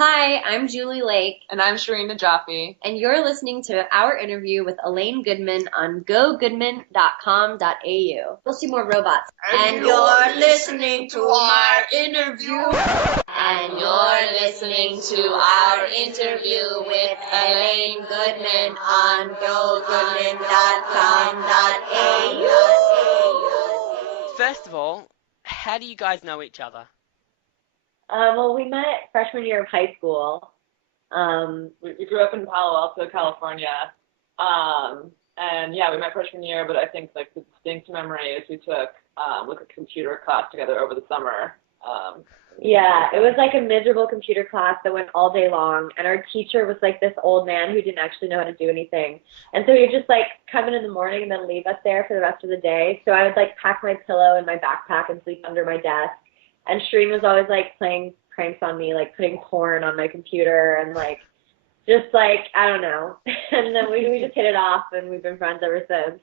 Hi, I'm Julie Lake, And I'm Shirin Najafi. and you're listening to our interview with Elaine Goodman on gogoodman.com.au. We'll see more robots. And you're listening to our interview. And you're listening to our interview with Elaine Goodman on gogoodman.com.au. First of all, how do you guys know each other? Well, we met freshman year of high school. We grew up in Palo Alto, California. And yeah, we met freshman year, but I think like the distinct memory is we took like a computer class together over the summer. Yeah, it was like a miserable computer class that went all day long, and our teacher was like this old man who didn't actually know how to do anything. And so he'd just like come in the morning and then leave us there for the rest of the day. So I would like pack my pillow in my backpack and sleep under my desk. And Shreen was always like playing pranks on me, like putting porn on my computer and like just like I don't know. And then we just hit it off, and we've been friends ever since.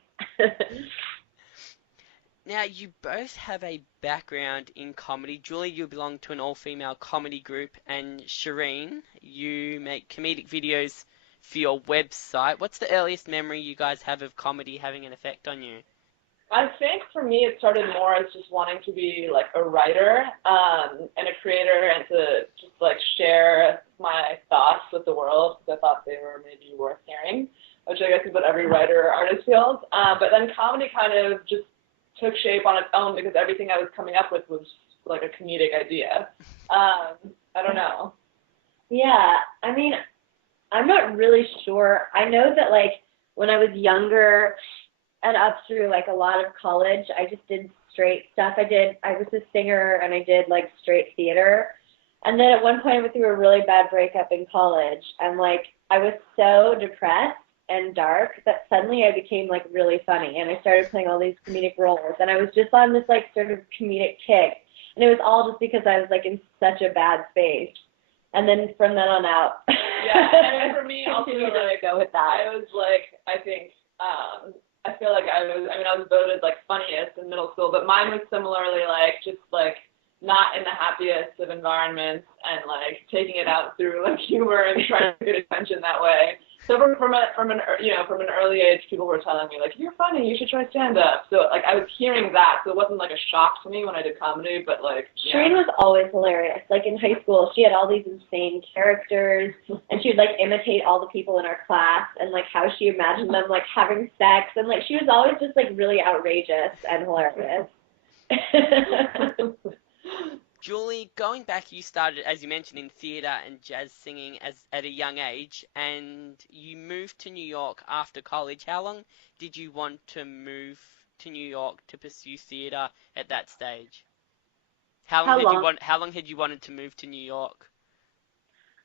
Now, you both have a background in comedy. Julie, you belong to an all-female comedy group, and Shireen, you make comedic videos for your website. What's the earliest memory you guys have of comedy having an effect on you? I think for me it started more as just wanting to be like a writer and a creator and to just like share my thoughts with the world because I thought they were maybe worth hearing, which I guess is what every writer or artist feels. But then comedy kind of just took shape on its own because everything I was coming up with was like a comedic idea. I don't know. Yeah, I mean, I'm not really sure. I know that like when I was younger and up through like a lot of college, I just did straight stuff. I was a singer and I did like straight theater. And then at one point I went through a really bad breakup in college, and like I was so depressed and dark that suddenly I became like really funny, and I started playing all these comedic roles, and I was just on this like sort of comedic kick. And it was all just because I was like in such a bad space. And then from then on out, Yeah, and for me also like go with that. I was like I think I feel like I was voted like funniest in middle school, but mine was similarly like just like not in the happiest of environments and like taking it out through like humor and trying to get attention that way. So from an early age, people were telling me like you're funny, you should try stand up. So like I was hearing that, so it wasn't like a shock to me when I did comedy, but like Shireen was always hilarious. Like in high school, she had all these insane characters, and she would like imitate all the people in our class and like how she imagined them like having sex, and like she was always just like really outrageous and hilarious. Julie, going back, you started, as you mentioned, in theatre and jazz singing at a young age, and you moved to New York after college. How long did you want to move to New York to pursue theatre at that stage? How long? How long had you wanted to move to New York?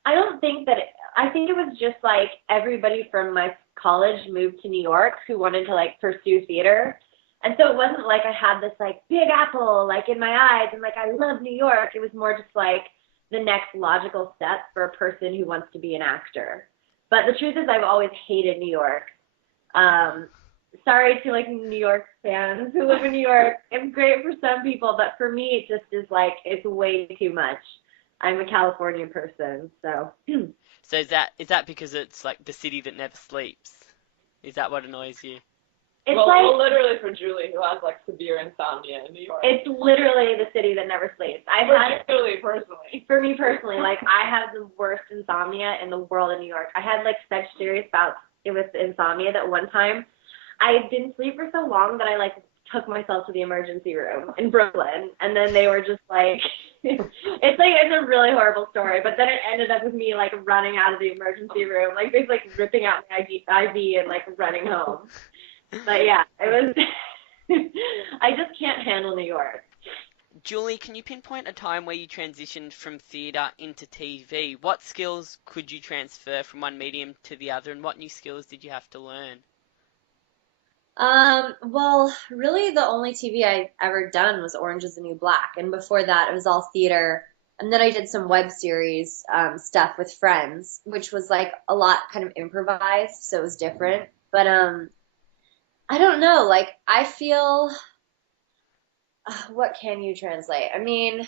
I don't think that I think it was just like everybody from my college moved to New York who wanted to like pursue theater. And so it wasn't like I had this like big apple like in my eyes and like I love New York. It was more just like the next logical step for a person who wants to be an actor. But the truth is I've always hated New York. Um, Sorry to like New York fans who live in New York. It's great for some people, but for me it just is like it's way too much. I'm a California person, so So is that because it's like the city that never sleeps? Is that what annoys you? it's well, literally for Julie who has like severe insomnia in New York. it's literally the city that never sleeps. Julie personally. For me personally, like I have the worst insomnia in the world in New York. I had like such serious bouts with insomnia that one time I didn't sleep for so long that I like took myself to the emergency room in Brooklyn, and then they were just like, it's a really horrible story, but then it ended up with me like running out of the emergency room, like basically like ripping out my IV and like running home. But yeah, it was. I just can't handle New York. Julie, can you pinpoint a time where you transitioned from theatre into TV? What skills could you transfer from one medium to the other, and what new skills did you have to learn? Well, really the only TV I've ever done was Orange is the New Black, and before that it was all theater. And then I did some web series stuff with friends, which was like a lot kind of improvised, so it was different. But I don't know, like I feel what can you translate? I mean,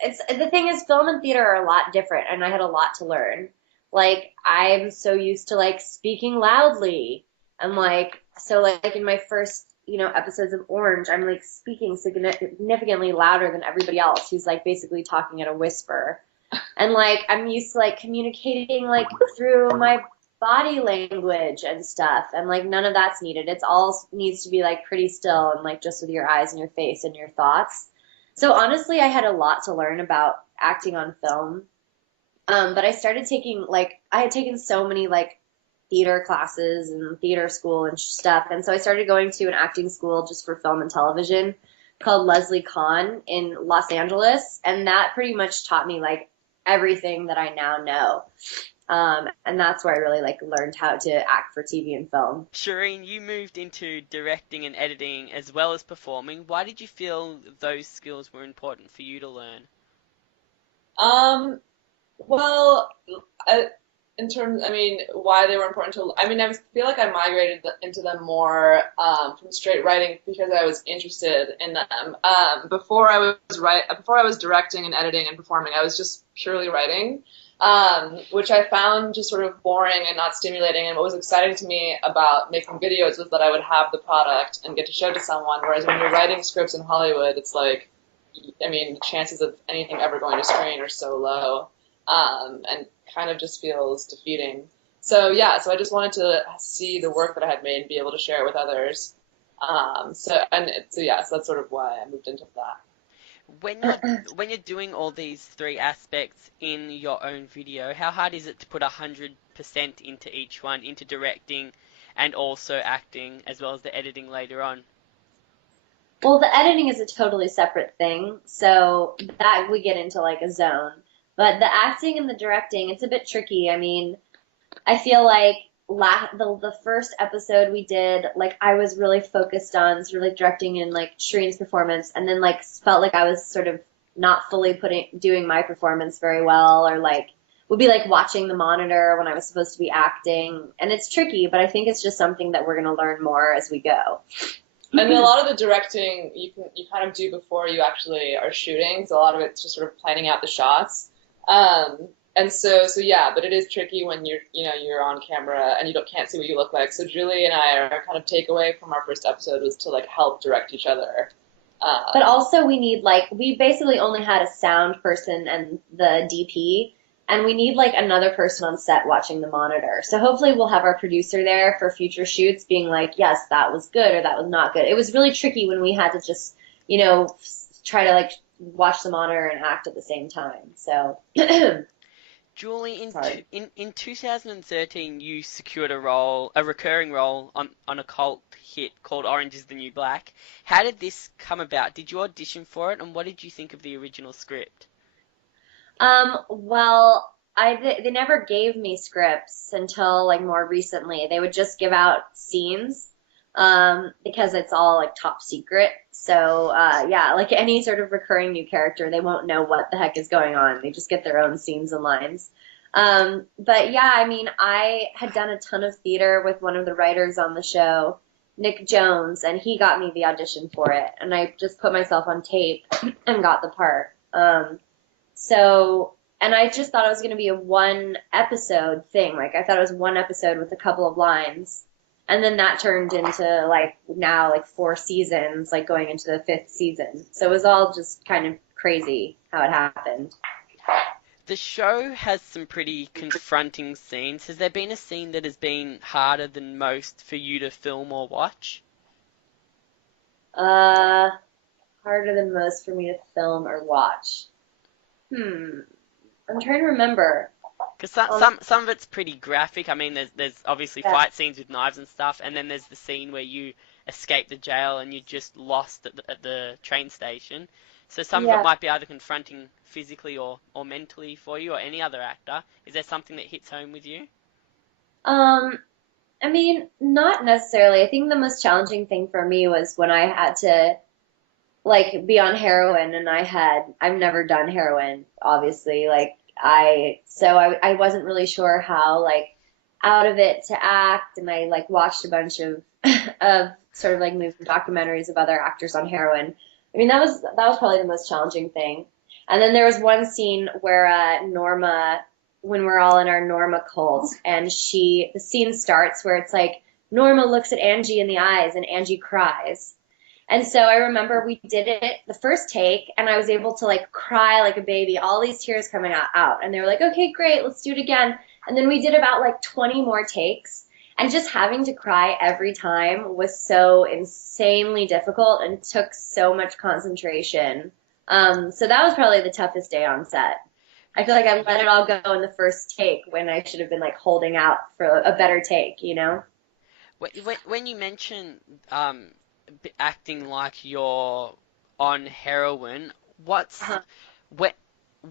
it's the thing is film and theater are a lot different, and I had a lot to learn. Like I'm so used to like speaking loudly, and like so like in my first episodes of Orange, I'm like speaking significantly louder than everybody else who's like basically talking at a whisper. And like I'm used to like communicating like through my body language and stuff, and like none of that's needed. It's all needs to be like pretty still and like just with your eyes and your face and your thoughts. So honestly, I had a lot to learn about acting on film. But I started taking like I had taken so many like theater classes and theater school and stuff, and so I started going to an acting school just for film and television called Leslie Kahn in Los Angeles, and that pretty much taught me like everything that I now know. And that's where I really like learned how to act for TV and film. Shireen, you moved into directing and editing as well as performing. Why did you feel those skills were important for you to learn? Um, well, I, in terms, I mean, why they were important to, I mean, I feel like I migrated into them more from straight writing because I was interested in them. Before I was directing and editing and performing, I was just purely writing, which I found just sort of boring and not stimulating. And what was exciting to me about making videos was that I would have the product and get to show it to someone. Whereas when you're writing scripts in Hollywood, it's like, I mean, chances of anything ever going to screen are so low, and kind of just feels defeating. So yeah, so I just wanted to see the work that I had made and be able to share it with others. So that's sort of why I moved into that. When you're doing all these three aspects in your own video, how hard is it to put 100% into each one, into directing and also acting, as well as the editing later on? Well, the editing is a totally separate thing, so that we get into like a zone. But the acting and the directing, it's a bit tricky. I mean, I feel like the first episode we did, like I was really focused on sort of like directing and like Shireen's performance, and then like felt like I was sort of not fully putting doing my performance very well, or like would be like watching the monitor when I was supposed to be acting, and it's tricky, but I think it's just something that we're gonna learn more as we go. And a lot of the directing you kind of do before you actually are shooting, so a lot of it's just sort of planning out the shots. And so yeah, but it is tricky when you're on camera and can't see what you look like. So Julie and I, our kind of takeaway from our first episode was to like help direct each other. But also we need like we basically only had a sound person and the DP, and we need like another person on set watching the monitor. So hopefully we'll have our producer there for future shoots being like, yes, that was good or that was not good. It was really tricky when we had to just, try to like watch the monitor and act at the same time. So Julie, sorry. in 2013, you secured a recurring role on a cult hit called Orange is the New Black. How did this come about? Did you audition for it, and what did you think of the original script? Well, they never gave me scripts until like more recently. They would just give out scenes, because it's all like top secret. So, yeah, like any sort of recurring new character, they won't know what the heck is going on. They just get their own scenes and lines. But yeah, I mean, I had done a ton of theater with one of the writers on the show, Nick Jones, and he got me the audition for it. And I just put myself on tape and got the part. And I just thought it was going to be a one episode thing. Like, I thought it was one episode with a couple of lines. And then that turned into, like, now, like, 4 seasons, like, going into the 5th season. So it was all just kind of crazy how it happened. The show has some pretty confronting scenes. Has there been a scene that has been harder than most for you to film or watch? Uh, Harder than most for me to film or watch. I'm trying to remember. Because Um, some of it's pretty graphic. I mean, there's obviously yeah, fight scenes with knives and stuff, and then there's the scene where you escape the jail and you're just lost at the train station. So some of it yeah. might be either confronting physically or mentally for you or any other actor. Is there something that hits home with you? Um, I mean, not necessarily. I think the most challenging thing for me was when I had to like be on heroin, and I've never done heroin, obviously. Like I wasn't really sure how like out of it to act, and I like watched a bunch of of sort of like movie documentaries of other actors on heroin. I mean, that was probably the most challenging thing. And then there was one scene where Norma, when we're all in our Norma cult, and the scene starts where it's like Norma looks at Angie in the eyes and Angie cries. And so I remember we did it the first take, and I was able to like cry like a baby, all these tears coming out. And they were like, okay, great, let's do it again. And then we did about like 20 more takes. And just having to cry every time was so insanely difficult and took so much concentration. So that was probably the toughest day on set. I feel like I let it all go in the first take when I should have been like holding out for a better take, you know? When you mention acting like you're on heroin, what's Uh-huh. when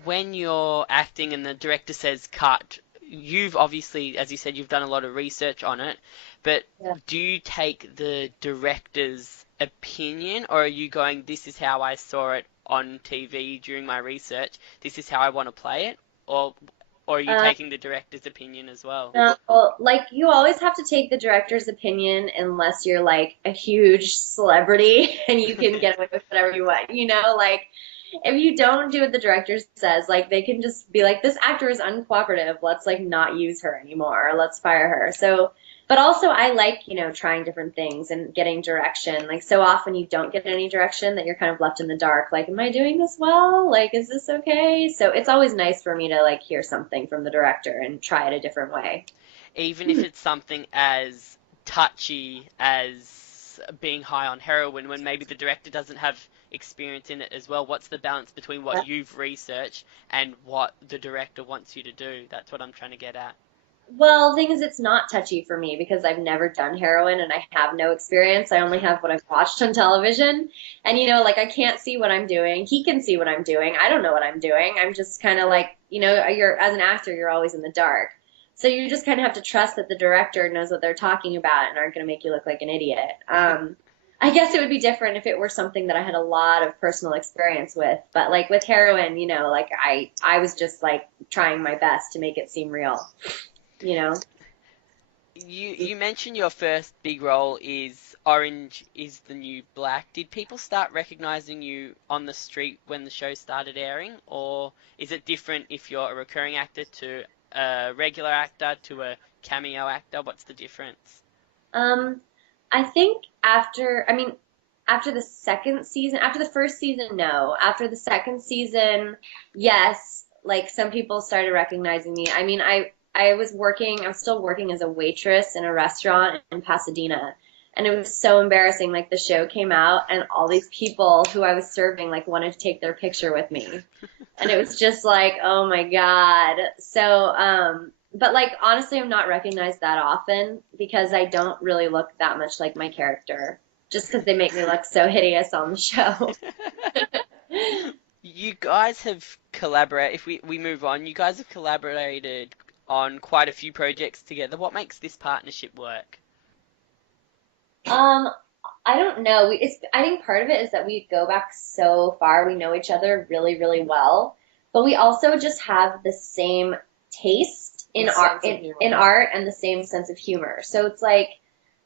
when you're acting and the director says cut, you've obviously, as you said, you've done a lot of research on it, but Yeah. do you take the director's opinion, or are you going, this is how I saw it on TV during my research, this is how I want to play it, or or are you Uh, taking the director's opinion as well? no, like you always have to take the director's opinion unless you're like a huge celebrity and you can get away with whatever you want. Like if you don't do what the director says, like they can just be like, this actor is uncooperative. Let's like not use her anymore. Or let's fire her. So, but also I like, trying different things and getting direction. Like so often you don't get any direction that you're kind of left in the dark. Like, am I doing this well? Like, is this okay? So it's always nice for me to like hear something from the director and try it a different way. Even if it's something as touchy as being high on heroin, when maybe the director doesn't have experience in it as well. What's the balance between what you've researched and what the director wants you to do? That's what I'm trying to get at. Well, the thing is, it's not touchy for me because I've never done heroin and I have no experience. I only have what I've watched on television. And, like I can't see what I'm doing. He can see what I'm doing. I don't know what I'm doing. I'm just kind of like, as an actor, you're always in the dark. So you just kind of have to trust that the director knows what they're talking about and aren't going to make you look like an idiot. I guess it would be different if it were something that I had a lot of personal experience with. But like with heroin, like I was just like trying my best to make it seem real you know. You mentioned your first big role is Orange is the New Black. Did people start recognizing you on the street when the show started airing, or is it different if you're a recurring actor to a regular actor to a cameo actor? What's the difference? Um, I think after the second season, after the first season, no. After the second season, yes. Like some people started recognizing me. I mean, I was still working as a waitress in a restaurant in Pasadena. And it was so embarrassing. Like the show came out and all these people who I was serving like wanted to take their picture with me. And it was just like, oh my God. But like honestly, I'm not recognized that often because I don't really look that much like my character, just because they make me look so hideous on the show. You guys have collaborated, if we move on, you guys have collaborated on quite a few projects together. What makes this partnership work? Um, I don't know. I think part of it is that we go back so far. We know each other really, really well, but we also just have the same taste in The art, sense of humor. in art and the same sense of humor. So it's like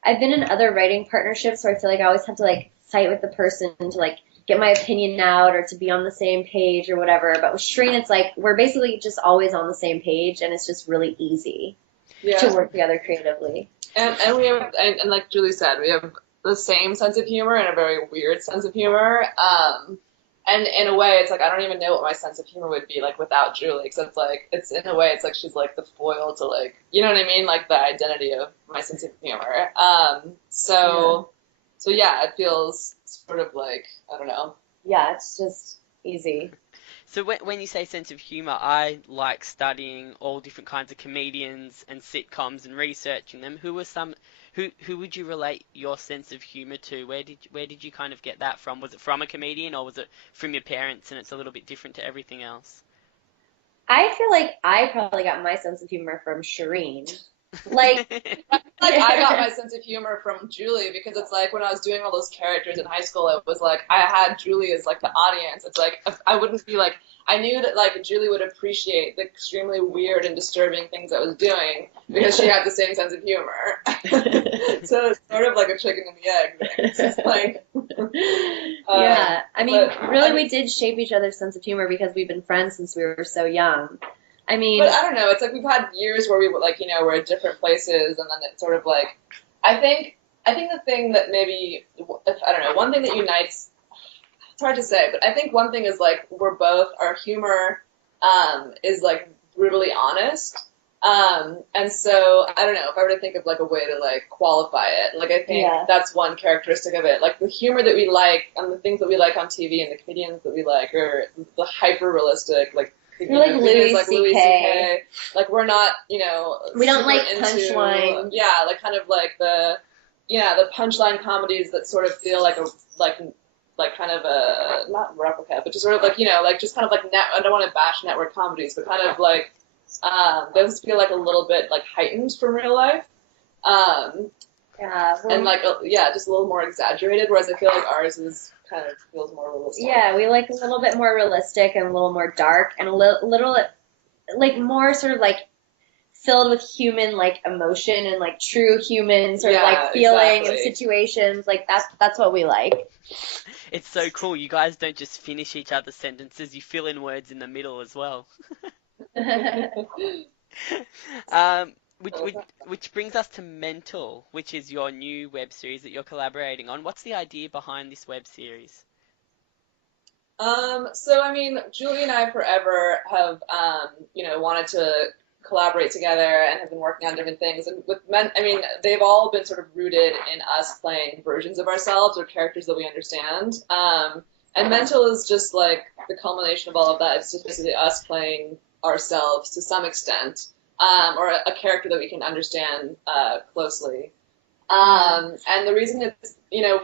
I've been in other writing partnerships where I feel like I always have to like fight with the person to like get my opinion out or to be on the same page or whatever. But with Shireen, it's like we're basically just always on the same page, and it's just really easy to Yeah. work together creatively. And we have and like Julie said, we have the same sense of humor and a very weird sense of humor. And in a way, it's like I don't even know what my sense of humor would be like without Julie, because it's in a way it's like she's like the foil to like you know what I mean, like the identity of my sense of humor. Yeah. So yeah, it feels sort of like I don't know. Yeah, it's just easy. So when you say sense of humor, I like studying all different kinds of comedians and sitcoms and researching them. Who would you relate your sense of humor to? Where did you kind of get that from? Was it from a comedian or was it from your parents and it's a little bit different to everything else? I feel like I probably got my sense of humor from Shireen. Like, Like I got my sense of humor from Julie because it's like when I was doing all those characters in high school, it was like I had Julie as like the audience. It's like I wouldn't be like I knew that like Julie would appreciate the extremely weird and disturbing things I was doing because she had the same sense of humor. So it's sort of like a chicken and the egg thing. It's just like yeah, I mean, but, really, we did shape each other's sense of humor because we've been friends since we were so young. I mean, but I don't know. It's like we've had years where we like we're at different places, and then it's sort of like I think the thing that maybe I don't know one thing that unites. It's hard to say, but I think one thing is like our humor is like brutally honest. And so I don't know if I were to think of like a way to like qualify it, like I think that's one characteristic of it. Like the humor that we like and the things that we like on TV and the comedians that we like are the hyper realistic, like like Louis C.K. Like we're not, we don't like into, punchline. Yeah, like kind of like the punchline comedies that sort of feel like kind of a not replica, but just sort of like like just kind of like I don't want to bash network comedies, but kind of like those feel like a little bit like heightened from real life, and like just a little more exaggerated. Whereas I feel like ours is kind of feels more realistic. Yeah, we like a little bit more realistic and a little more dark and a little like more sort of like filled with human like emotion and like true human sort of like feeling and situations. Like that's what we like. It's so cool. You guys don't just finish each other's sentences, you fill in words in the middle as well. Which brings us to Mental, which is your new web series that you're collaborating on. What's the idea behind this web series? So I mean, Julie and I forever have, wanted to collaborate together and have been working on different things. And with men, I mean, they've all been sort of rooted in us playing versions of ourselves or characters that we understand. And Mental is just like the culmination of all of that. It's just basically us playing ourselves to some extent, or a character that we can understand closely. And the reason it's,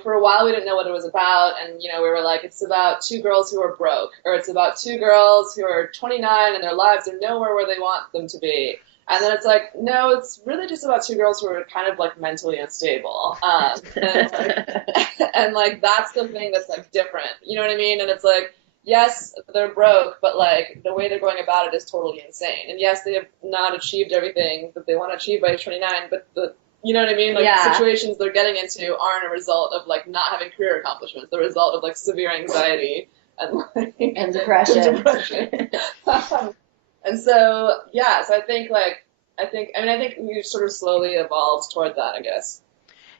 for a while we didn't know what it was about, and, we were like, it's about two girls who are broke, or it's about two girls who are 29 and their lives are nowhere where they want them to be. And then it's like, no, it's really just about two girls who are kind of like mentally unstable. And like, that's the thing that's like different, you know what I mean? And it's like, yes, they're broke, but like the way they're going about it is totally insane. And yes, they have not achieved everything that they want to achieve by 29, but you know what I mean? Like the situations they're getting into aren't a result of like not having career accomplishments. They're a result of like severe anxiety and like and depression. And so so I think we sort of slowly evolved toward that, I guess.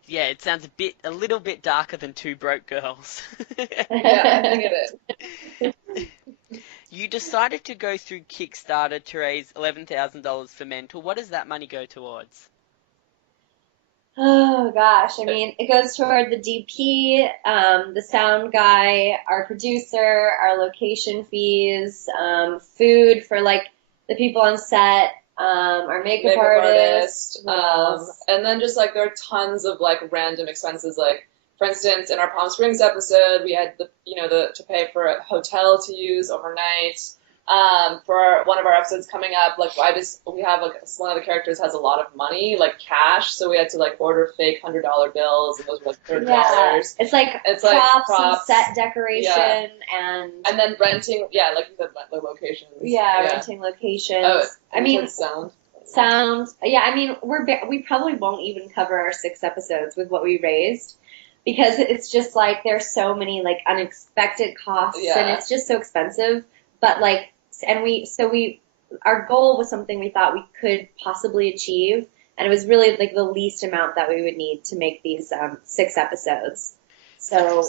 Yeah, it sounds a little bit darker than Two Broke Girls. Yeah, I think it is. You decided to go through Kickstarter to raise $11,000 for Mental. What does that money go towards? Oh gosh, I mean, it goes toward the DP, the sound guy, our producer, our location fees, food for like the people on set, our makeup artist, and then just like there are tons of like random expenses. Like for instance, in our Palm Springs episode, we had to pay for a hotel to use overnight. For one of our episodes coming up, like we have like one of the characters has a lot of money, like cash, so we had to like order fake $100 bills, and those were like $30. Yeah, it's like props and set decoration and then renting, like you said, the locations. Yeah, renting locations. Oh, I mean, sound. Yeah, I mean, we probably won't even cover our 6 episodes with what we raised. Because it's just like there's so many like unexpected costs and it's just so expensive. But like, our goal was something we thought we could possibly achieve, and it was really like the least amount that we would need to make these 6 episodes. So,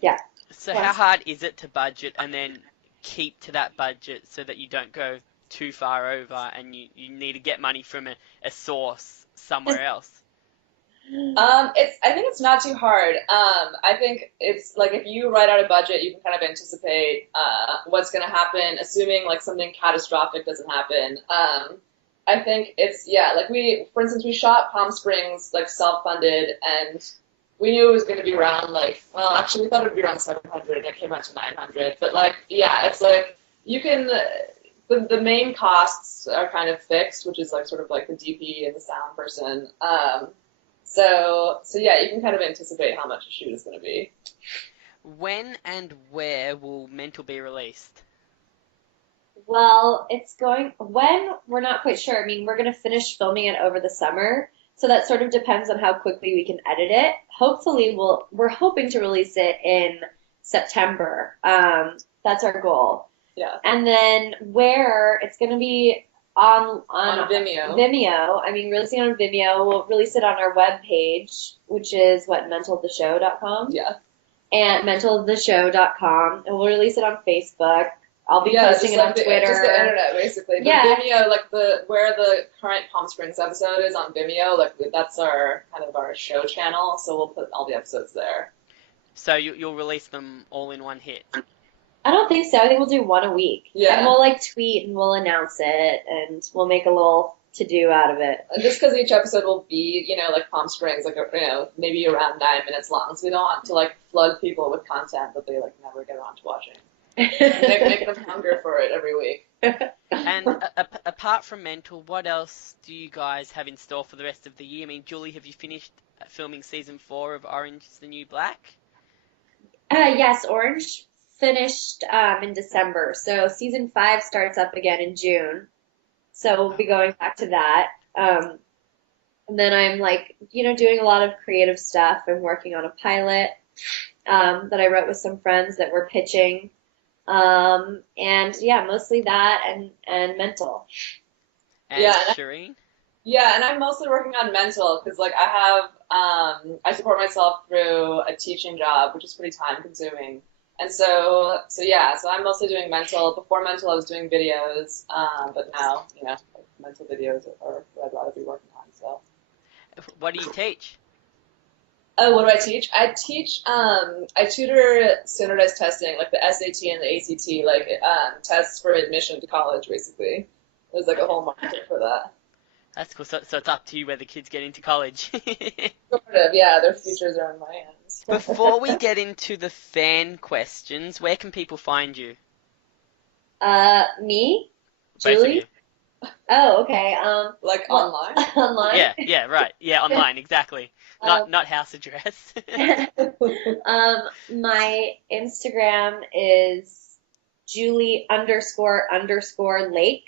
yeah. So how hard is it to budget and then keep to that budget so that you don't go too far over and you need to get money from a source somewhere else? I think it's not too hard. I think it's like if you write out a budget, you can kind of anticipate what's going to happen, assuming like something catastrophic doesn't happen. I think it's like for instance, we shot Palm Springs like self-funded, and we knew it was going to be around like, well, actually we thought it would be around 700, and it came out to 900. But like, it's like you can the main costs are kind of fixed, which is like sort of like the DP and the sound person. So yeah, you can kind of anticipate how much a shoot is going to be. When and where will Mental be released? Well, when we're not quite sure. I mean, we're going to finish filming it over the summer, so that sort of depends on how quickly we can edit it. Hopefully, we're hoping to release it in September. That's our goal. Yeah. And then where it's going to be on Vimeo. Vimeo. I mean, releasing on Vimeo. We'll release it on our webpage, which is mentaltheshow.com. Yeah. And mentaltheshow.com, and we'll release it on Facebook. I'll be posting it on Twitter. Just the internet, basically. But Yeah. Vimeo, like where the current Palm Springs episode is on Vimeo, like that's our kind of our show channel. So we'll put all the episodes there. So you'll release them all in one hit? I don't think so. I think we'll do one a week. Yeah. And we'll like tweet and we'll announce it and we'll make a little to-do out of it. And just because each episode will be, like Palm Springs, like, maybe around 9 minutes long. So we don't want to like flood people with content that they like never get around to watching. Make them hunger for it every week. And apart from Mental, what else do you guys have in store for the rest of the year? I mean, Julie, have you finished filming season 4 of Orange is the New Black? Yes, Orange finished in December. So season 5 starts up again in June. So we'll be going back to that. And then I'm like, doing a lot of creative stuff. I'm working on a pilot that I wrote with some friends that we're pitching. And yeah, mostly that and Mental. And Yeah, Shireen? Yeah, and I'm mostly working on Mental because like I support myself through a teaching job, which is pretty time consuming. And so I'm mostly doing Mental. Before Mental, I was doing videos, but now, Mental videos are what I'd rather be working on. So, What do you teach? oh, what do I teach? I tutor standardized testing, like the SAT and the ACT, like tests for admission to college, basically. There's like a whole market for that. That's cool. So it's up to you whether kids get into college. Sort of, yeah. Their futures are in my hands. Before we get into the fan questions, where can people find you? Me? Both of Julie? you. Oh, okay. Like well, online? online? Yeah, right. Yeah, online, exactly. Not house address. My Instagram is Julie__Lake,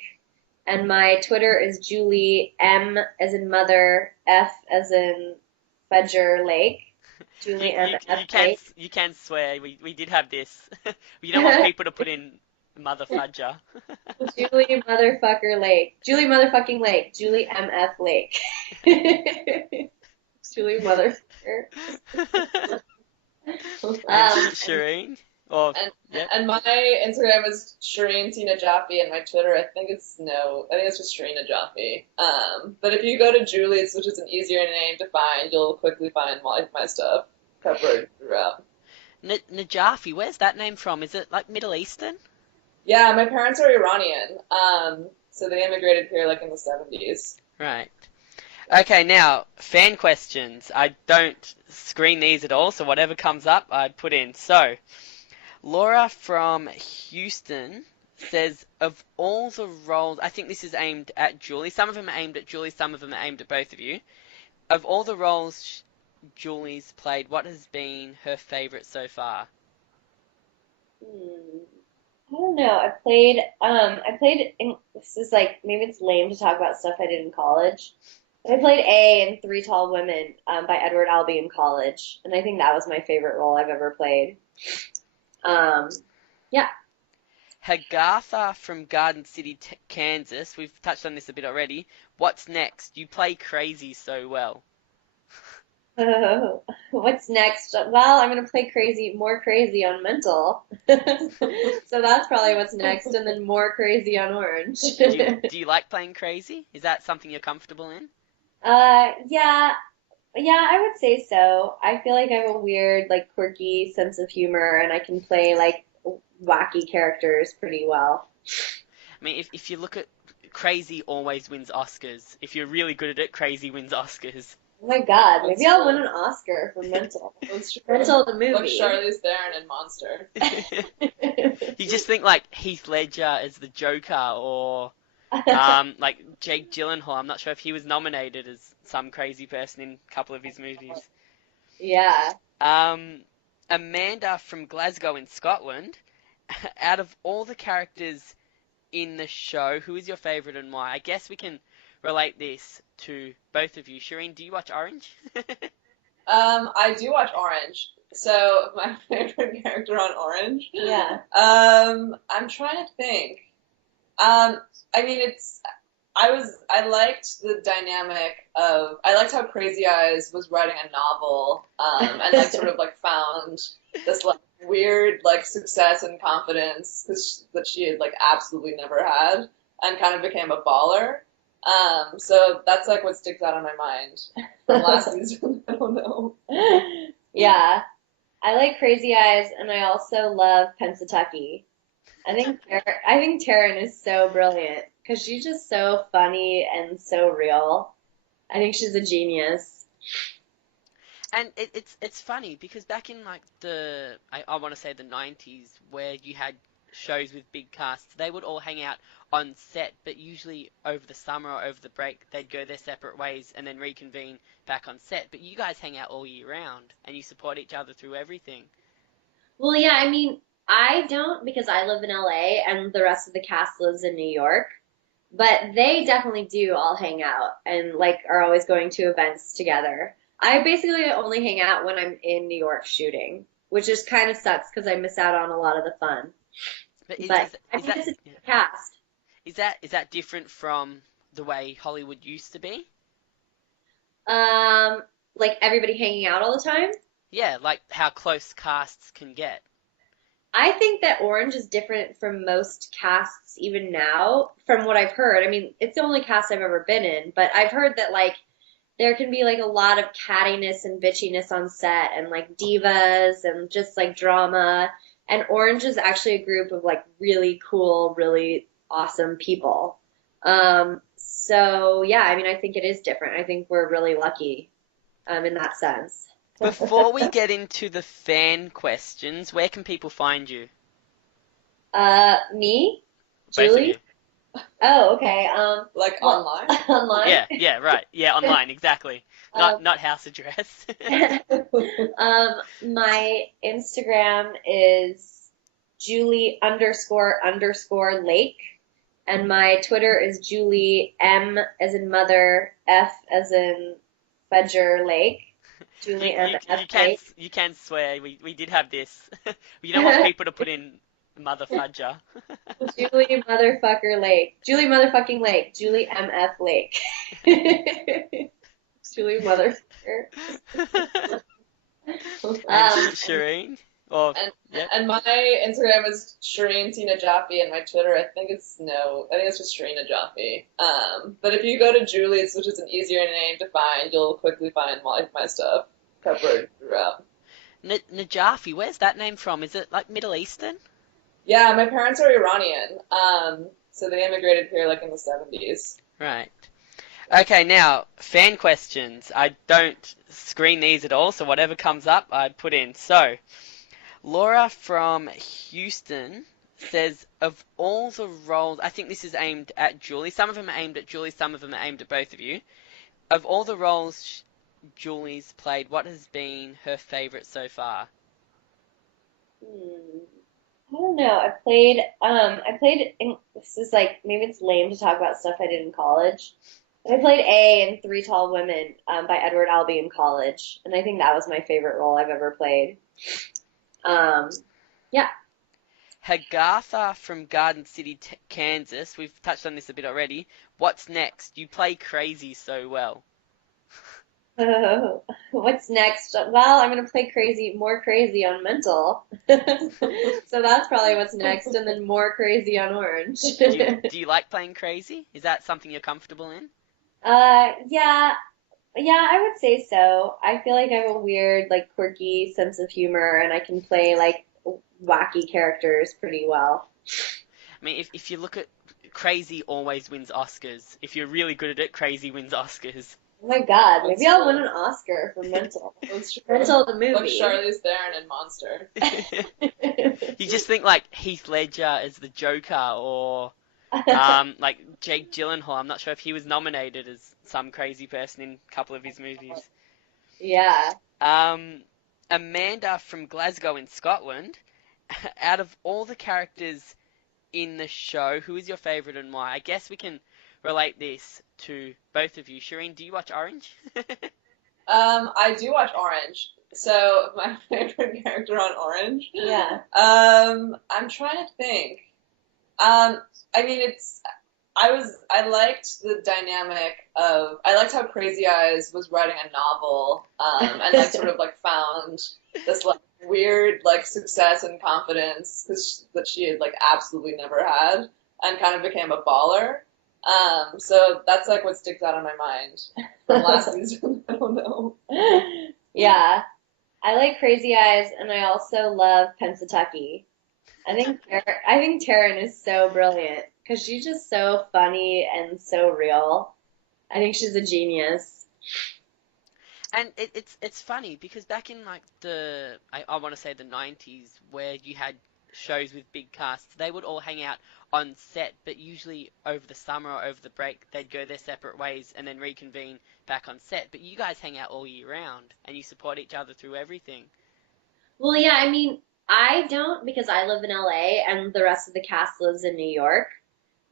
and my Twitter is Julie M as in mother, F as in Fudger Lake. Julie M F Lake. You can swear. We did have this. We don't want people to put in mother fudger. Julie motherfucker Lake. Julie motherfucking Lake. Julie MF Lake. Julie motherfucker. And Shireen? And my Instagram is Shirin Najafi, and my Twitter I think it's just Shirin Najafi. But if you go to Julie's, which is an easier name to find, you'll quickly find my stuff covered throughout. Najafi, where's that name from? Is it like Middle Eastern? Yeah, my parents are Iranian, so they immigrated here like in the 70s. Right. Okay, now, fan questions. I don't screen these at all, so whatever comes up, I put in. So, Laura from Houston says, of all the roles, I think this is aimed at Julie. Some of them are aimed at Julie, some of them are aimed at both of you. Of all the roles Julie's played, what has been her favorite so far? I don't know. This is like, maybe it's lame to talk about stuff I did in college. But I played A in Three Tall Women by Edward Albee in college, and I think that was my favorite role I've ever played. Yeah. Hagatha from Garden City, Kansas. We've touched on this a bit already. What's next? You play crazy so well. What's next? Well, I'm going to play more crazy on Mental. So that's probably what's next, and then more crazy on Orange. Do you like playing crazy? Is that something you're comfortable in? Yeah, I would say so. I feel like I have a weird, like, quirky sense of humor, and I can play, like, wacky characters pretty well. I mean, if you look at crazy always wins Oscars. If you're really good at it, crazy wins Oscars. Oh my God, That's maybe I'll true. win an Oscar for Mental. That's true. Mental the Like movie. Charlize Theron in Monster. You just think like Heath Ledger as the Joker, or like Jake Gyllenhaal. I'm not sure if he was nominated as some crazy person in a couple of his movies. Yeah. Um, Amanda from Glasgow in Scotland. Out of all the characters in the show, who is your favourite and why? I guess we can relate this to both of you. Shireen, do you watch Orange? I do watch Orange. So my favorite character on Orange. Yeah. I'm trying to think. I mean, I liked the dynamic of, I liked how Crazy Eyes was writing a novel, and like sort of like found this like weird like success and confidence that she had like absolutely never had, and kind of became a baller. So that's like what sticks out in my mind from last season. I don't know. Yeah. I like Crazy Eyes, and I also love Pennsatucky. I think Taryn is so brilliant because she's just so funny and so real. I think she's a genius. And it's funny because back in like I want to say the 90s, where you had shows with big casts, they would all hang out on set, but usually over the summer or over the break they'd go their separate ways and then reconvene back on set. But you guys hang out all year round and you support each other through everything. Well, yeah, I mean, I don't because I live in LA and the rest of the cast lives in New York, but they definitely do all hang out and like are always going to events together. I basically only hang out when I'm in New York shooting, which just kind of sucks because I miss out on a lot of the fun. But But I is think that it's a yeah. good cast. Is that different from the way Hollywood used to be? Um, like everybody hanging out all the time. Yeah, like how close casts can get. I think that Orange is different from most casts even now, from what I've heard. I mean, it's the only cast I've ever been in, but I've heard that like there can be like a lot of cattiness and bitchiness on set and like divas and just like drama. And Orange is actually a group of like really cool, really awesome people. So yeah, I mean, I think it is different. I think we're really lucky, in that sense. Before we get into the fan questions, where can people find you? Me, Both of you. Julie. Oh, okay. Like Well, online? online. Yeah, right. Yeah, online, exactly. Um, Not house address. my Instagram is Julie underscore underscore Lake, and my Twitter is Julie M as in mother, F as in Fudger Lake. You Julie M you F you can Lake. you can swear we did have this. You don't want people to put in mother fudger. Julie motherfucker Lake. Julie motherfucking Lake. Julie M F Lake. Julie motherfucker. And Um, Shireen, or And yep. and my Instagram is Shirin Najafi, and my Twitter I think it's just Shirin Najafi. But if you go to Julie's, which is an easier name to find, you'll quickly find my stuff covered throughout. Najafi, where's that name from? Is it like Middle Eastern? Yeah, my parents are Iranian, so they immigrated here like in the 70s. Right. Okay, now fan questions. I don't screen these at all, so whatever comes up, I put in. So, Laura from Houston says, of all the roles, I think this is aimed at Julie. Some of them are aimed at Julie, some of them are aimed at both of you. Of all the roles Julie's played, what has been her favorite so far? hmm, I don't know. This is like, maybe it's lame to talk about stuff I did in college. But I played A in Three Tall Women, by Edward Albee in college, and I think that was my favorite role I've ever played. Um, yeah. Hagatha from Garden City, Kansas. We've touched on this a bit already. What's next? You play crazy so well. What's next? Well, I'm gonna play more crazy on Mental. So that's probably what's next, and then more crazy on Orange. Do you like playing crazy? Is that something you're comfortable in? Yeah, yeah, I would say so. I feel like I have a weird, like, quirky sense of humor, and I can play like wacky characters pretty well. I mean, if you look at crazy always wins Oscars. If you're really good at it, crazy wins Oscars. Oh my God, That's maybe I'll win true. an Oscar for Mental. That's true. Mental the Like movie. Charlize Theron in Monster. You just think like Heath Ledger as the Joker, or like Jake Gyllenhaal. I'm not sure if he was nominated as some crazy person in a couple of his movies. Yeah. Um, Amanda from Glasgow in Scotland. Out of all the characters in the show, who is your favourite and why? I guess we can relate this to both of you. Shireen, do you watch Orange? I do watch Orange. So my favorite character on Orange. Yeah. I'm trying to think. I mean, I liked the dynamic of, I liked how Crazy Eyes was writing a novel, and like sort of like found this like weird like success and confidence that she had like absolutely never had, and kind of became a baller. So that's like what sticks out in my mind from last season. I don't know. Yeah. I like Crazy Eyes, and I also love Pennsatucky. I think Taryn is so brilliant because she's just so funny and so real. I think she's a genius. And it's funny because back in like I want to say the 90s, where you had shows with big casts, they would all hang out on set, but usually over the summer or over the break they'd go their separate ways and then reconvene back on set. But you guys hang out all year round and you support each other through everything. Well, yeah, I mean, I don't because I live in LA and the rest of the cast lives in New York,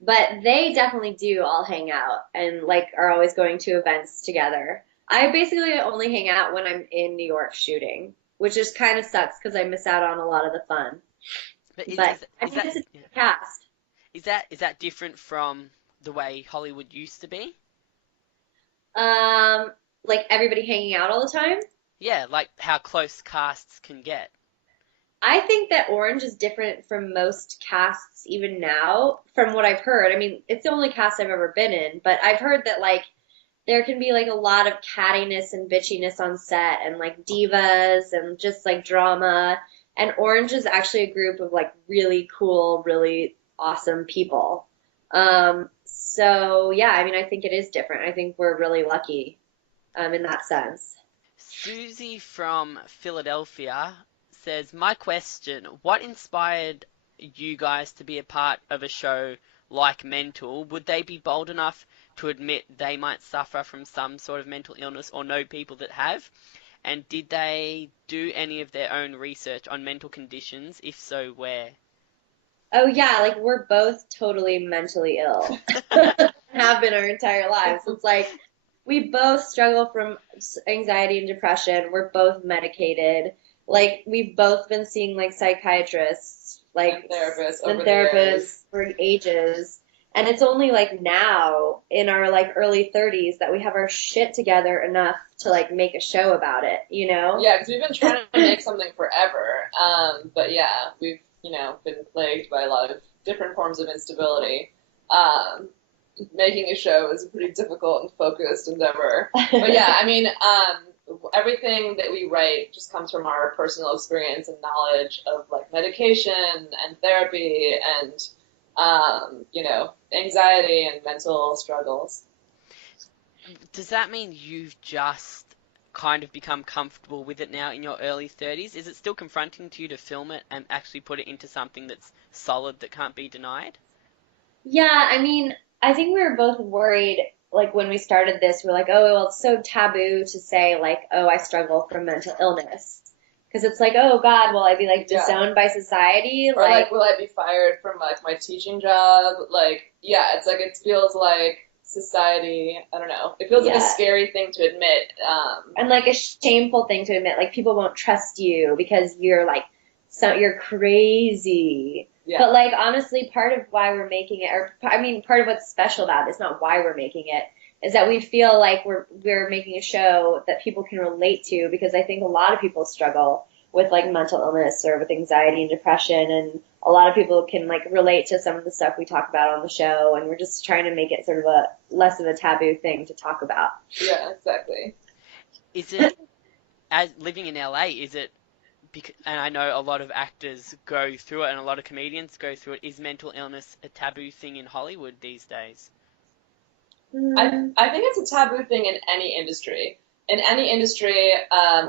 but they definitely do all hang out and like are always going to events together. I basically only hang out when I'm in New York shooting, which just kind of sucks because I miss out on a lot of the fun. But But I is think that it's a yeah. good cast. Is that different from the way Hollywood used to be? Um, like everybody hanging out all the time. Yeah, like how close casts can get. I think that Orange is different from most casts even now, from what I've heard. I mean, it's the only cast I've ever been in, but I've heard that like there can be like a lot of cattiness and bitchiness on set and like divas and just like drama. And Orange is actually a group of like really cool, really awesome people. So yeah, I mean, I think it is different. I think we're really lucky, in that sense. Susie from Philadelphia says, my question, what inspired you guys to be a part of a show like Mental? Would they be bold enough to admit they might suffer from some sort of mental illness or know people that have? And did they do any of their own research on mental conditions? If so, where? Oh yeah, like we're both totally mentally ill. Have been our entire lives. It's like we both struggle from anxiety and depression. We're both medicated. Like we've both been seeing like psychiatrists, And like therapists and over the therapists years. for ages. And it's only like now in our like early 30s that we have our shit together enough to like make a show about it, you know? Yeah, because we've been trying to make something forever. But yeah, we've, been plagued by a lot of different forms of instability. Um, Making a show is a pretty difficult and focused endeavor. But yeah, I mean, everything that we write just comes from our personal experience and knowledge of like medication and therapy and, anxiety and mental struggles. Does that mean you've just kind of become comfortable with it now in your early 30s? Is it still confronting to you to film it and actually put it into something that's solid that can't be denied? Yeah, I mean, I think we were both worried, like when we started this, we're like, oh, well, it's so taboo to say, like, oh, I struggle from mental illness. Because it's like, oh God, will I be like Yeah. disowned by society? Or Like, like, will I be fired from like my teaching job? Like, yeah, it's like it feels like society. I don't know. It feels like a yeah. scary thing to admit. And like a shameful thing to admit, like people won't trust you because you're like, so you're crazy. Yeah, But like honestly, part of why we're making it, or I mean, part of what's special about it, it's not why we're making it, is that we feel like we're making a show that people can relate to because I think a lot of people struggle with like mental illness or with anxiety and depression, and a lot of people can like relate to some of the stuff we talk about on the show, and we're just trying to make it sort of a less of a taboo thing to talk about. yeah, exactly. Is it, as living in LA, is it, and I know a lot of actors go through it and a lot of comedians go through it, is mental illness a taboo thing in Hollywood these days? I think it's a taboo thing in any industry. In any industry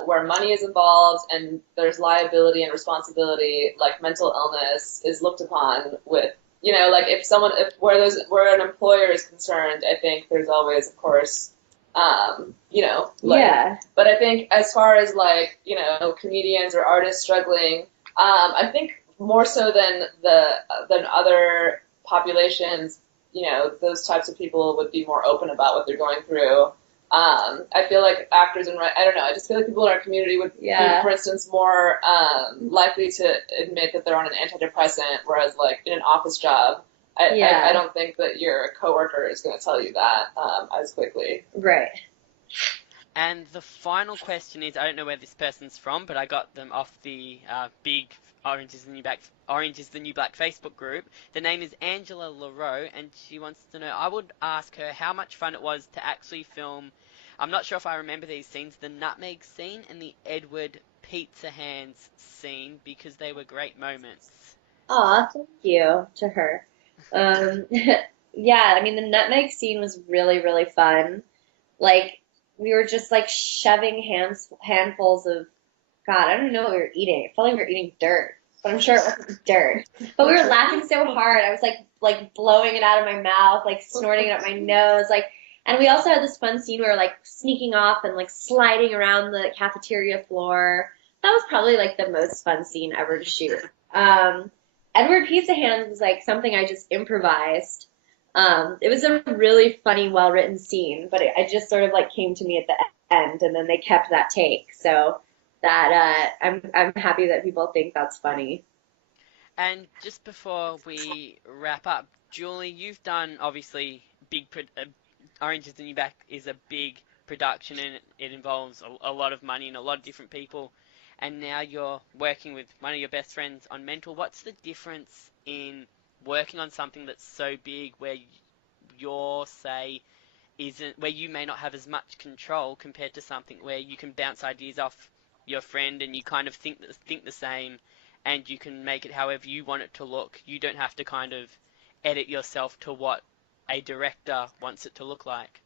where money is involved and there's liability and responsibility, like mental illness is looked upon with, like if where an employer is concerned, I think there's always, of course, like, Yeah. but I think as far as like, comedians or artists struggling, I think more so than other populations, those types of people would be more open about what they're going through. I feel like actors and I don't know. I just feel like people in our community would be, for instance, more likely to admit that they're on an antidepressant, whereas like in an office job, I don't think that your coworker is going to tell you that as quickly. Right. And the final question is, I don't know where this person's from, but I got them off the big Orange is the New Black Facebook group. The name is Angela Leroux, and she wants to know, I would ask her how much fun it was to actually film, I'm not sure if I remember these scenes, the nutmeg scene and the Edward pizza hands scene, because they were great moments. Aw, thank you to her. Yeah, I mean, the nutmeg scene was really, really fun. Like, we were just like shoving handfuls of, God, I don't know what we were eating. It felt like we were eating dirt, but I'm sure it wasn't dirt. But we were laughing so hard. I was like blowing it out of my mouth, like snorting it up my nose, like. And we also had this fun scene where we were like sneaking off and like sliding around the cafeteria floor. That was probably like the most fun scene ever to shoot. Edward Pizza Hands was like something I just improvised. It was a really funny, well-written scene, but it just sort of like came to me at the end, and then they kept that take. So that I'm happy that people think that's funny. And just before we wrap up, Julie, you've done obviously Orange is the New Black is a big production, and it involves a lot of money and a lot of different people. And now you're working with one of your best friends on Mental. What's the difference in working on something that's so big, where your say isn't, where you may not have as much control, compared to something where you can bounce ideas off your friend and you kind of think the same, and you can make it however you want it to look. You don't have to kind of edit yourself to what a director wants it to look like.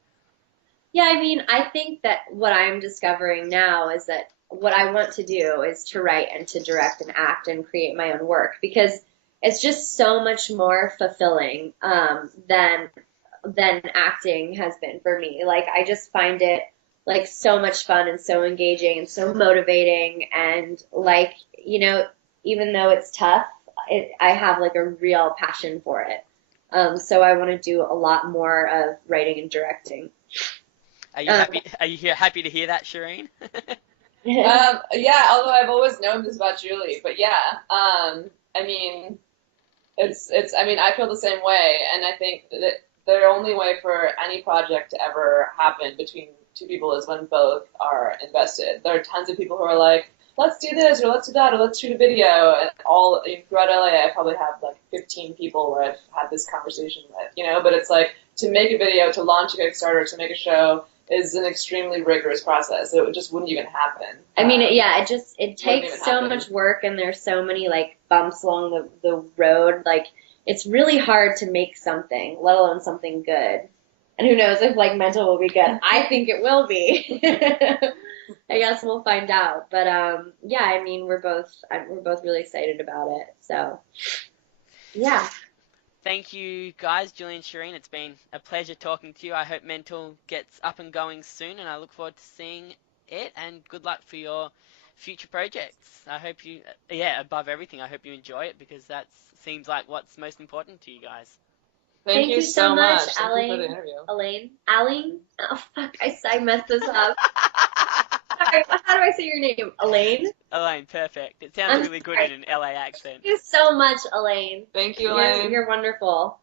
Yeah, I mean, I think that what I'm discovering now is that what I want to do is to write and to direct and act and create my own work, because it's just so much more fulfilling than acting has been for me. Like, I just find it like so much fun and so engaging and so motivating, and like, even though it's tough, I have like a real passion for it. So I want to do a lot more of writing and directing. Are you happy? Are you happy to hear that, Shireen? Yeah, although I've always known this about Julie, but yeah, I mean, I mean, I feel the same way, and I think that the only way for any project to ever happen between two people is when both are invested. There are tons of people who are like, let's do this, or let's do that, or let's shoot a video, and throughout LA, I probably have like 15 people where I've had this conversation with, but it's like, to make a video, to launch a Kickstarter, to make a show, is an extremely rigorous process. It just wouldn't even happen. I mean, it takes so much work, and there's so many like bumps along the road. Like, it's really hard to make something, let alone something good. And who knows if like Mental will be good. I think it will be. I guess we'll find out. But yeah, I mean, we're both really excited about it. So yeah. Thank you, guys, Julie and Shireen. It's been a pleasure talking to you. I hope Mental gets up and going soon, and I look forward to seeing it. And good luck for your future projects. I hope you, above everything, I hope you enjoy it, because that seems like what's most important to you guys. Thank you so much, Elaine. Thank you for the interview. Elaine? Oh, fuck, I messed this up. Sorry, how do I say your name? Elaine? Elaine, perfect. It sounds really good in an LA accent. Thank you so much, Elaine. Thank you, Elaine. You're wonderful.